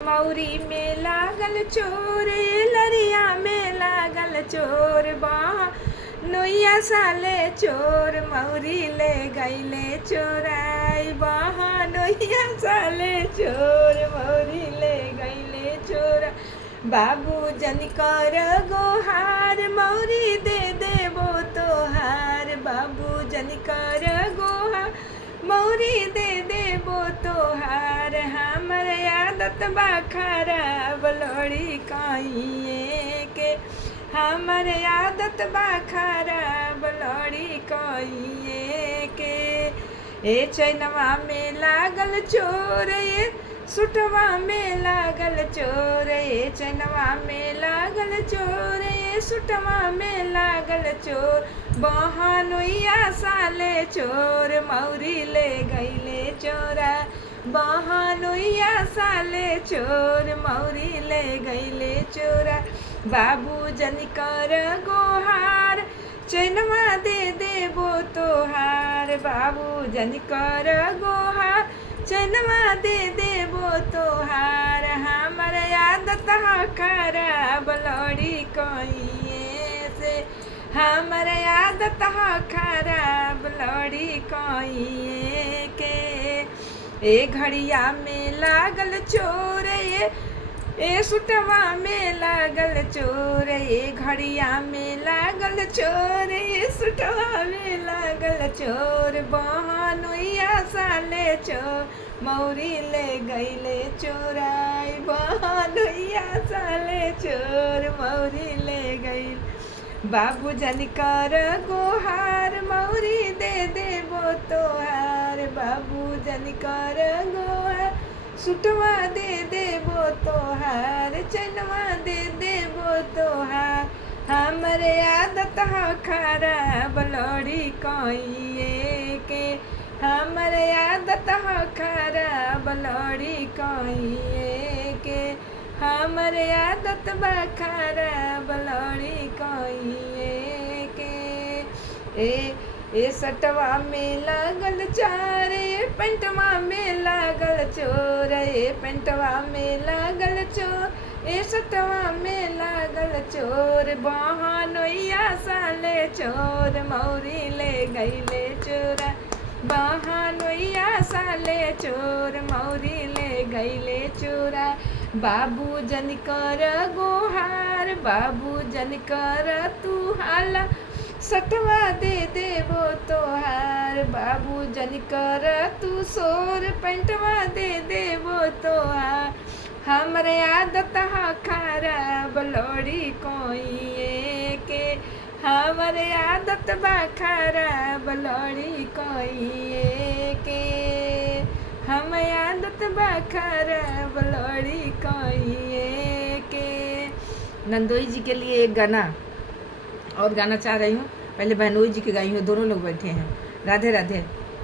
मौरी में लागल चोर, लरिया में लागल चोर, नोइया साले चोर मौरी ले गईले चोराई, नोइया साले चोर मौरी ले गईले चोरा। बाबू जनिकर गोहार, मौरी दे देबो तोहार, बाबू जनिकर गोहार, मौरी दे देबो तोहार। हमर आदत बा खराब लड़ी कहिए के, हमर आदत बा खराब लड़ी कहिए के। ए चैनवा में लागल चोर, ये सुटवा में लागल चोर, ए चैनवा में लागल चोर, ये सुटवा में लागल चोर, बहनोइया साले चोर मौरी ले गईले चोरा, बहनोइया साले चोर मौरी ले गईले चोरा। बाबू जनिकर गोहार, चैनवा दे देबो तोहार, बाबू जनिकर गोहार, चैनवा दे देबो तोहार। हमर आदत खराब लड़ी कहिए से, हमर आदत खराब लड़ी कहिए के। ए घड़िया में लागल चोर, ए सुटवा में लागल चोर, ए घड़िया में लागल चोर, ए सुटवा में लागल चोर, बहनोइया साले चोर मौरी ले गईले चोराई, बहनोइया साले चोर मौरी ले गईल। बाबू जनिकर गोहार, मौरी दे देबो तोहार, बाबू जनिकर गोहार, सुटवा दे देबो तोहार, चैनवा दे देबो तोहार। हमरे आदत खराब लड़ी कहिए के, हमरे आदत खराब लड़ी कहिए के, हमरे आदत बा खराब लड़ी कहिए के। ए सटवा में लागल चार, ए पेंटवा में लागल चोर, ए पेंटवा में लागल चोर, ए सटवा में लागल चोर, बहनोइया साले चोर मौरी ले गईले चोरा, बहनोइया साले चोर मौरी ले गईले चोरा। बाबू जनिकर गोहार, बाबू जनिकर तू हाला, सटवा दे देबो तोहार, बाबू जनिकर तू सोर, पेंटवा दे देबो तोहार। हमरे आदत खराब लड़ी कहिए के, हमरे आदत बा खराब लड़ी कहिए के, हम आदत बा खराब लड़ी कहिए के। नंदोई जी के लिए एक गाना और गाना चाह रही हूँ, पहले बहनोई जी के गाई हूँ, दोनों लोग बैठे हैं। राधे राधे।